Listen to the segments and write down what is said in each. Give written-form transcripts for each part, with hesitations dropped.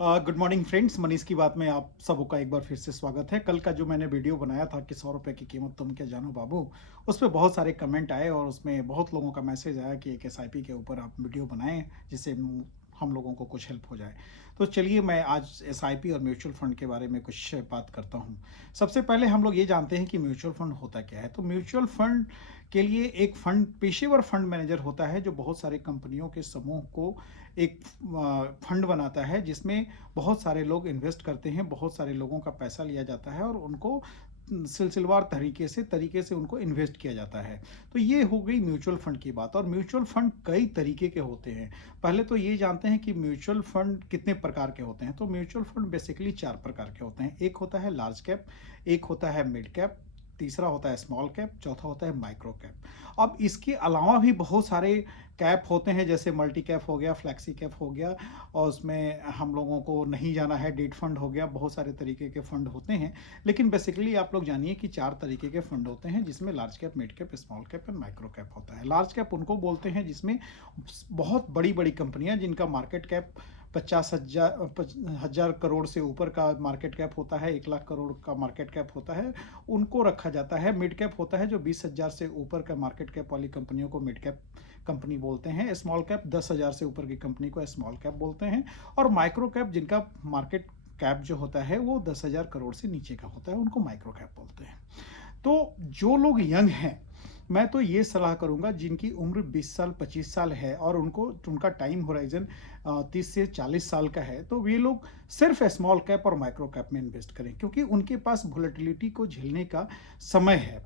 Good morning friends, Manish की बात में आप सबों का एक बार फिर से स्वागत है। कल का जो मैंने वीडियो बनाया था कि 100 रुपये की कीमत तुम क्या जानो बाबू, उस पे बहुत सारे कमेंट आए और उसमें बहुत लोगों का मैसेज आया कि एक एसआईपी के ऊपर आप वीडियो बनाएं जिससे हम लोगों को कुछ हेल्प हो जाए। तो चलिए मैं आज एसआईपी और म्यूचुअल फंड के बारे में कुछ बात करता हूँ। सबसे पहले हम लोग ये जानते हैं कि म्यूचुअल फंड होता क्या है। तो म्यूचुअल फंड के लिए एक फंड पेशेवर फंड मैनेजर होता है जो बहुत सारे कंपनियों के समूह को एक फंड बनाता है जिसमें बहुत सारे लोग इन्वेस्ट करते हैं, बहुत सारे लोगों का पैसा लिया जाता है और उनको सिलसिलेवार तरीके से उनको इन्वेस्ट किया जाता है। तो ये हो गई म्यूचुअल फंड की बात। और म्यूचुअल फंड कई तरीके के होते हैं। पहले तो ये जानते हैं कि म्यूचुअल फंड कितने प्रकार के होते हैं। तो म्यूचुअल फंड बेसिकली 4 प्रकार के होते हैं। एक होता है लार्ज कैप, एक होता है मिड कैप, तीसरा होता है स्मॉल कैप, चौथा होता है माइक्रो कैप। अब इसके अलावा भी बहुत सारे कैप होते हैं, जैसे मल्टी कैप हो गया, फ्लैक्सी कैप हो गया, और उसमें हम लोगों को नहीं जाना है, डेट फंड हो गया, बहुत सारे तरीके के फंड होते हैं। लेकिन बेसिकली आप लोग जानिए कि 4 तरीके के फंड होते हैं, जिसमें large cap, mid cap, small cap and micro cap होता है। लार्ज कैप उनको बोलते हैं जिसमें बहुत बड़ी बड़ी कंपनियां जिनका मार्केट कैप 50,000 करोड़ से ऊपर का मार्केट कैप होता है, 1 लाख करोड़ का मार्केट कैप होता है, उनको रखा जाता है। मिड कैप होता है जो 20,000 से ऊपर का मार्केट कैप वाली कंपनियों को मिड कैप कंपनी बोलते हैं। स्मॉल कैप 10,000 से ऊपर की कंपनी को स्मॉल कैप बोलते हैं। और माइक्रो कैप जिनका मार्केट कैप जो होता है वो 10,000 करोड़ से नीचे का होता है, उनको माइक्रो कैप बोलते हैं। तो जो लोग यंग हैं, मैं तो ये सलाह करूंगा जिनकी उम्र 20 साल 25 साल है और उनका टाइम होराइजन 30 से 40 साल का है, तो वे लोग सिर्फ स्मॉल कैप और माइक्रो कैप में इन्वेस्ट करें, क्योंकि उनके पास वोलेटिलिटी को झेलने का समय है।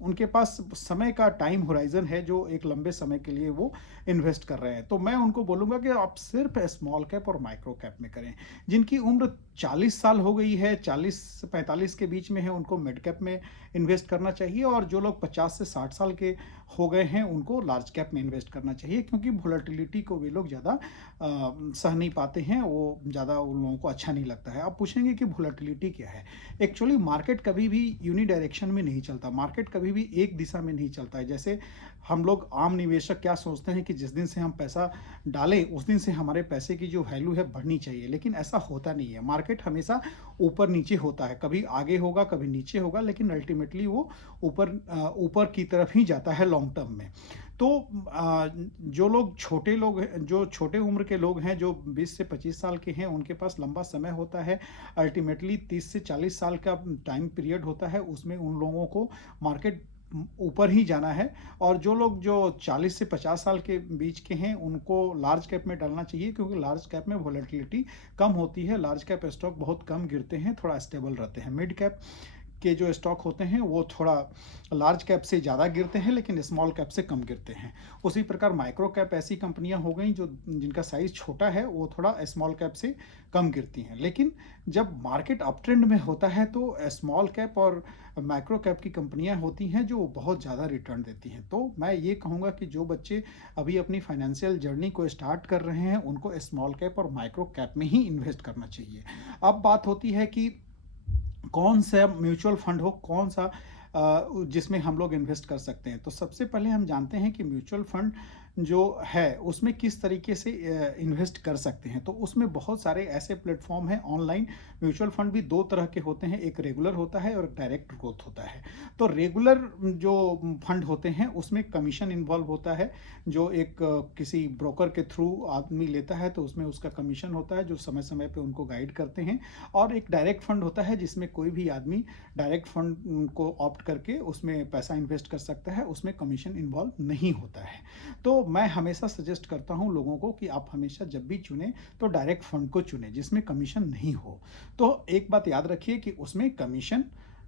उनके पास समय का टाइम होराइजन है जो एक लंबे समय के लिए वो इन्वेस्ट कर रहे हैं। तो मैं उनको बोलूँगा कि आप सिर्फ स्मॉल कैप और माइक्रो कैप में करें। जिनकी उम्र 40 साल हो गई है, 40 से 45 के बीच में है, उनको मिड कैप में इन्वेस्ट करना चाहिए। और जो लोग 50 से 60 साल के हो गए हैं उनको लार्ज कैप में इन्वेस्ट करना चाहिए, क्योंकि वोलेटिलिटी को वे लोग ज़्यादा सह नहीं पाते हैं, वो ज़्यादा उन लोगों को अच्छा नहीं लगता है। आप पूछेंगे कि वोलेटिलिटी क्या है। एक्चुअली मार्केट कभी भी यूनी डायरेक्शन में नहीं चलता, मार्केट कभी भी एक दिशा में नहीं चलता है। जैसे हम लोग आम निवेशक क्या सोचते हैं कि जिस दिन से हम पैसा डालें उस दिन से हमारे पैसे की जो वैल्यू है बढ़नी चाहिए, लेकिन ऐसा होता नहीं है। मार्केट हमेशा ऊपर नीचे होता है, कभी आगे होगा कभी नीचे होगा, लेकिन अल्टीमेटली वो ऊपर की तरफ ही जाता है लॉन्ग टर्म में। तो जो छोटे उम्र के लोग हैं, जो 20 से 25 साल के हैं, उनके पास लंबा समय होता है। अल्टीमेटली 30 से 40 साल का टाइम पीरियड होता है, उसमें उन लोगों को मार्केट ऊपर ही जाना है। और जो 40 से 50 साल के बीच के हैं उनको लार्ज कैप में डालना चाहिए, क्योंकि लार्ज कैप में वोलेटिलिटी कम होती है, लार्ज कैप स्टॉक बहुत कम गिरते हैं, थोड़ा स्टेबल रहते हैं। मिड कैप के जो स्टॉक होते हैं वो थोड़ा लार्ज कैप से ज़्यादा गिरते हैं, लेकिन स्मॉल कैप से कम गिरते हैं। उसी प्रकार माइक्रो कैप ऐसी कंपनियां हो गई जो जिनका साइज छोटा है, वो थोड़ा स्मॉल कैप से कम गिरती हैं। लेकिन जब मार्केट अप ट्रेंड में होता है तो स्मॉल कैप और माइक्रो कैप की कंपनियां होती हैं जो बहुत ज़्यादा रिटर्न देती हैं। तो मैं ये कहूँगा कि जो बच्चे अभी अपनी फाइनेंशियल जर्नी को स्टार्ट कर रहे हैं उनको स्मॉल कैप और माइक्रो कैप में ही इन्वेस्ट करना चाहिए। अब बात होती है कि कौन सा म्यूचुअल फंड हो, कौन सा जिसमें हम लोग इन्वेस्ट कर सकते हैं। तो सबसे पहले हम जानते हैं कि म्यूचुअल फंड जो है उसमें किस तरीके से इन्वेस्ट कर सकते हैं। तो उसमें बहुत सारे ऐसे प्लेटफॉर्म हैं ऑनलाइन। म्यूचुअल फंड भी 2 तरह के होते हैं, एक रेगुलर होता है और डायरेक्ट ग्रोथ होता है। तो रेगुलर जो फंड होते हैं उसमें कमीशन इन्वॉल्व होता है, जो एक किसी ब्रोकर के थ्रू आदमी लेता है तो उसमें उसका कमीशन होता है, जो समय समय पे उनको गाइड करते हैं। और एक डायरेक्ट फंड होता है जिसमें कोई भी आदमी डायरेक्ट फंड को ऑप्ट करके उसमें पैसा इन्वेस्ट कर सकता है, उसमें कमीशन इन्वॉल्व नहीं होता है। तो मैं हमेशा सजेस्ट करता हूं लोगों को कि आप हमेशा जब भी चुनें तो डायरेक्ट फंड को चुनें जिसमें कमीशन नहीं हो। तो एक बात याद रखिए कि उसमें कमीशन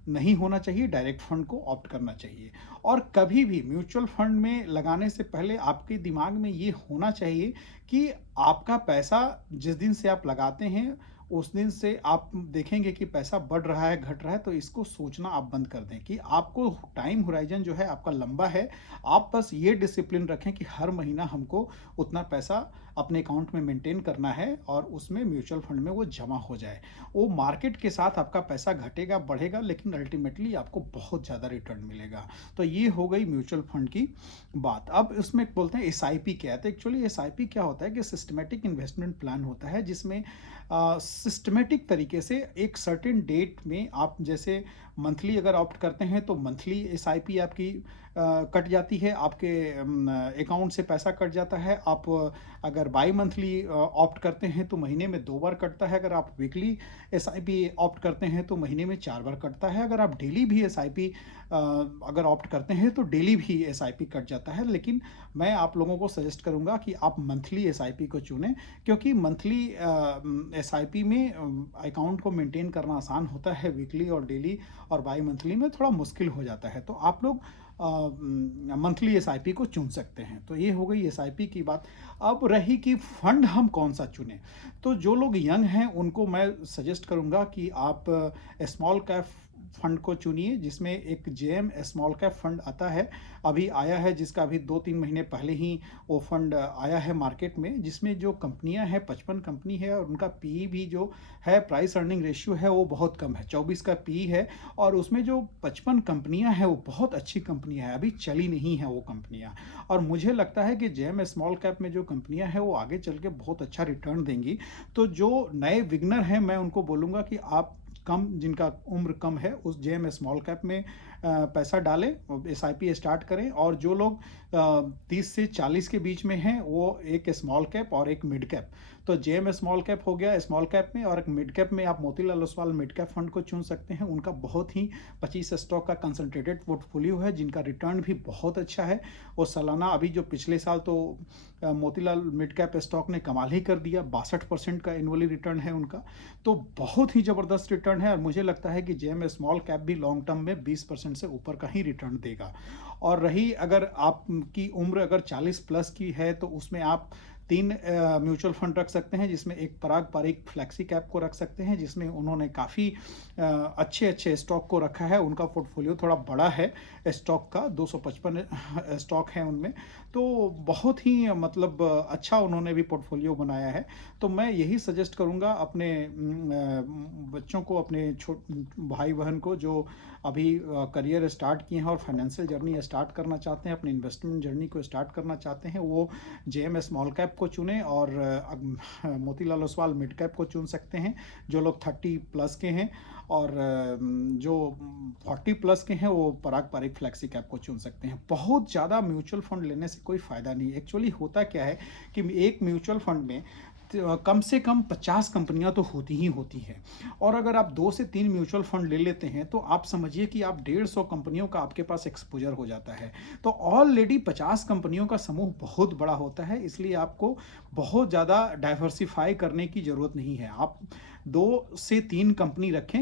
नहीं होना चाहिए, डायरेक्ट फंड को ऑप्ट करना चाहिए। और कभी भी म्यूचुअल फंड में लगाने से पहले आपके दिमाग में ये होना चाहिए कि आपका पैसा जिस दिन से आप लगाते हैं उस दिन से आप देखेंगे कि पैसा बढ़ रहा है घट रहा है, तो इसको सोचना आप बंद कर दें कि आपको टाइम होराइजन जो है आपका लंबा है। आप बस ये डिसिप्लिन रखें कि हर महीना हमको उतना पैसा अपने अकाउंट में मेंटेन करना है और उसमें म्यूचुअल फंड में वो जमा हो जाए। वो मार्केट के साथ आपका पैसा घटेगा बढ़ेगा, लेकिन अल्टीमेटली आपको बहुत ज़्यादा रिटर्न मिलेगा। तो ये हो गई म्यूचुअल फंड की बात। अब इसमें बोलते हैं एसआईपी क्या है। तो एक्चुअली एसआईपी क्या होता है होता है कि सिस्टमैटिक इन्वेस्टमेंट प्लान होता है, जिसमें सिस्टमैटिक तरीके से एक सर्टेन डेट में आप जैसे मंथली अगर ऑप्ट करते हैं तो मंथली एसआईपी आपकी कट जाती है, आपके अकाउंट से पैसा कट जाता है। आप अगर बाई मंथली ऑप्ट करते हैं तो महीने में 2 बार कटता है। अगर आप वीकली एसआईपी ऑप्ट करते हैं तो महीने में 4 बार कटता है। अगर आप डेली भी एसआईपी अगर ऑप्ट करते हैं तो डेली भी एसआईपी कट जाता है। लेकिन मैं आप लोगों को सजेस्ट करूंगा कि आप मंथली एसआईपी को चुनें, क्योंकि मंथली एसआईपी में अकाउंट को मेंटेन करना आसान होता है। वीकली और डेली और बाई मंथली में थोड़ा मुश्किल हो जाता है। तो आप लोग मंथली एसआईपी को चुन सकते हैं। तो ये हो गई एसआईपी की बात। अब रही कि फंड हम कौन सा चुनें, तो जो लोग यंग हैं उनको मैं सजेस्ट करूंगा कि आप स्मॉल कैप फंड को चुनिए, जिसमें एक जेएम स्मॉल कैप फंड आता है, अभी आया है, जिसका अभी 2-3 महीने पहले ही वो फंड आया है मार्केट में, जिसमें जो कंपनियां हैं 55 कंपनी है और उनका पीई भी जो है, प्राइस अर्निंग रेशियो है, वो बहुत कम है, 24 का पीई है। और उसमें जो 55 कंपनियां हैं वो बहुत अच्छी कंपनियां हैं, अभी चली नहीं है वो कंपनियां। और मुझे लगता है कि जेएम स्मॉल कैप में जो कंपनियां हैं वो आगे चल के बहुत अच्छा रिटर्न देंगी। तो जो नए बिगनर हैं मैं उनको बोलूँगा कि आप कम, जिनका उम्र कम है, उस जेएम स्मॉल कैप में पैसा डालें, एसआईपी स्टार्ट करें। और जो लोग 30 से 40 के बीच में हैं वो एक स्मॉल कैप और एक मिड कैप, तो जेएम स्मॉल कैप हो गया स्मॉल कैप में, और एक मिड कैप में आप Motilal Oswal mid cap fund को चुन सकते हैं। उनका बहुत ही 25 स्टॉक का कंसंट्रेटेड पोर्टफोलियो है, जिनका रिटर्न भी बहुत अच्छा है। और सालाना अभी जो पिछले साल तो मोतीलाल मिड कैप स्टॉक ने कमाल ही कर दिया, 62% का एनुअली रिटर्न है उनका, तो बहुत ही ज़बरदस्त रिटर्न है। और मुझे लगता है कि जेएम स्मॉल कैप भी लॉन्ग टर्म में 20% से ऊपर का ही रिटर्न देगा। और रही अगर आपकी उम्र अगर 40 प्लस की है तो उसमें आप 3 म्यूचुअल फंड रख सकते हैं, जिसमें एक पराग पारिक फ्लेक्सी कैप को रख सकते हैं, जिसमें उन्होंने काफ़ी अच्छे अच्छे स्टॉक को रखा है। उनका पोर्टफोलियो थोड़ा बड़ा है स्टॉक का, 255 स्टॉक हैं उनमें, तो बहुत ही मतलब अच्छा उन्होंने भी पोर्टफोलियो बनाया है। तो मैं यही सजेस्ट करूंगा अपने बच्चों को, अपने भाई बहन को जो अभी करियर स्टार्ट किए हैं और फाइनेंशियल जर्नी स्टार्ट करना चाहते हैं, अपनी इन्वेस्टमेंट जर्नी को स्टार्ट करना चाहते हैं, वो जेएम स्मॉल कैप को चुनें और मोतीलाल ओसवाल मिड कैप को चुन सकते हैं जो लोग 30 प्लस के हैं। और जो 40 प्लस के हैं वो पराग पारिक फ्लेक्सी कैप को चुन सकते हैं। बहुत ज़्यादा म्यूचुअल फंड लेने से कोई फ़ायदा नहीं। एक्चुअली होता क्या है कि एक म्यूचुअल फंड में कम से कम 50 कंपनियां तो होती ही होती हैं, और अगर आप 2 से 3 म्यूचुअल फंड ले लेते हैं तो आप समझिए कि आप 150 कंपनियों का आपके पास एक्सपोजर हो जाता है। तो ऑलरेडी 50 कंपनियों का समूह बहुत बड़ा होता है, इसलिए आपको बहुत ज़्यादा डाइवर्सिफाई करने की ज़रूरत नहीं है। आप 2 से 3 कंपनी रखें,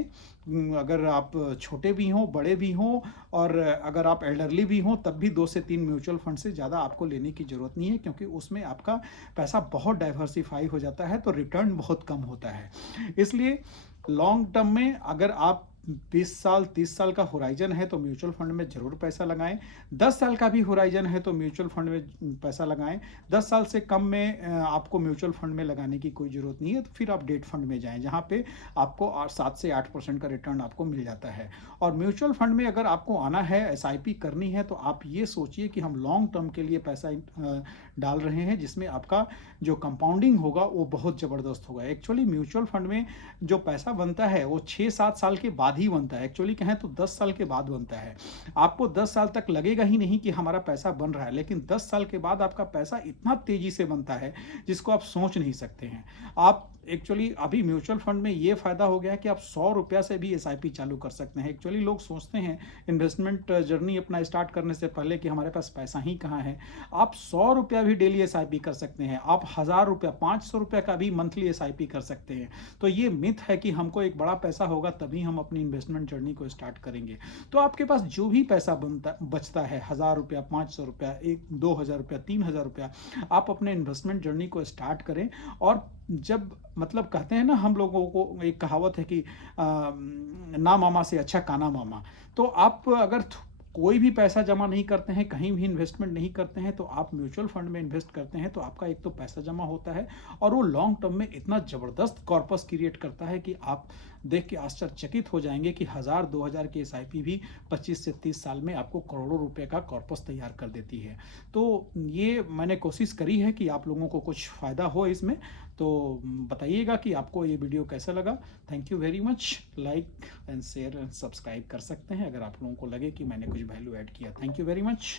अगर आप छोटे भी हों, बड़े भी हों, और अगर आप एल्डरली भी हों, तब भी 2 से 3 म्यूचुअल फंड से ज़्यादा आपको लेने की ज़रूरत नहीं है, क्योंकि उसमें आपका पैसा बहुत डाइवर्सिफाई हो जाता है, तो रिटर्न बहुत कम होता है। इसलिए लॉन्ग टर्म में अगर आप 20 साल 30 साल का होराइजन है तो म्यूचुअल फंड में ज़रूर पैसा लगाएं। 10 साल का भी होराइजन है तो म्यूचुअल फंड में पैसा लगाएं। 10 साल से कम में आपको म्यूचुअल फंड में लगाने की कोई ज़रूरत नहीं है, तो फिर आप डेट फंड में जाएं, जहां पे आपको 7 से 8% का रिटर्न आपको मिल जाता है। और म्यूचुअल फंड में अगर आपको आना है, एसआईपी करनी है, तो आप ये सोचिए कि हम लॉन्ग टर्म के लिए पैसा डाल रहे हैं, जिसमें आपका जो कंपाउंडिंग होगा वो बहुत ज़बरदस्त होगा। एक्चुअली म्यूचुअल फंड में जो पैसा बनता है वो 6-7 साल के बाद ही बनता है, एक्चुअली कहें तो 10 साल के बाद बनता है। आपको 10 साल तक लगेगा ही नहीं कि हमारा पैसा बन रहा है, लेकिन 10 साल के बाद आपका पैसा इतना तेजी से बनता है जिसको आप सोच नहीं सकते हैं। आप एक्चुअली अभी म्यूचुअल फंड में ये फायदा हो गया है कि आप 100 रुपया से भी एसआईपी चालू कर सकते हैं। एक्चुअली लोग सोचते हैं इन्वेस्टमेंट जर्नी अपना स्टार्ट करने से पहले कि हमारे पास पैसा ही कहाँ है। आप 100 रुपया भी डेली एसआईपी कर सकते हैं, आप 1000 रुपया 500 रुपया का भी मंथली एसआईपी कर सकते हैं। तो ये मिथ है कि हमको एक बड़ा पैसा होगा तभी हम अपनी इन्वेस्टमेंट जर्नी को स्टार्ट करेंगे। तो आपके पास जो भी पैसा बचता है, 1000 रुपया, 500 रुपया, 2000 रुपया, 3000 रुपया, आप अपने इन्वेस्टमेंट जर्नी को स्टार्ट करें। और जब मतलब कहते हैं ना, हम लोगों को एक कहावत है कि ना मामा से अच्छा काना मामा। तो आप अगर कोई भी पैसा जमा नहीं करते हैं, कहीं भी इन्वेस्टमेंट नहीं करते हैं, तो आप म्यूचुअल फंड में इन्वेस्ट करते हैं तो आपका एक तो पैसा जमा होता है और वो लॉन्ग टर्म में इतना ज़बरदस्त कॉर्पस क्रिएट करता है कि आप देख के आश्चर्यचकित हो जाएंगे कि 1000-2000 की एसआईपी भी 25 से 30 साल में आपको करोड़ों रुपए का कॉर्पस तैयार कर देती है। तो ये मैंने कोशिश करी है कि आप लोगों को कुछ फ़ायदा हो इसमें। तो बताइएगा कि आपको ये वीडियो कैसा लगा। Thank you very much. Like and share and subscribe कर सकते हैं अगर आप लोगों को लगे कि मैंने कुछ वैल्यू ऐड किया। Thank you very much.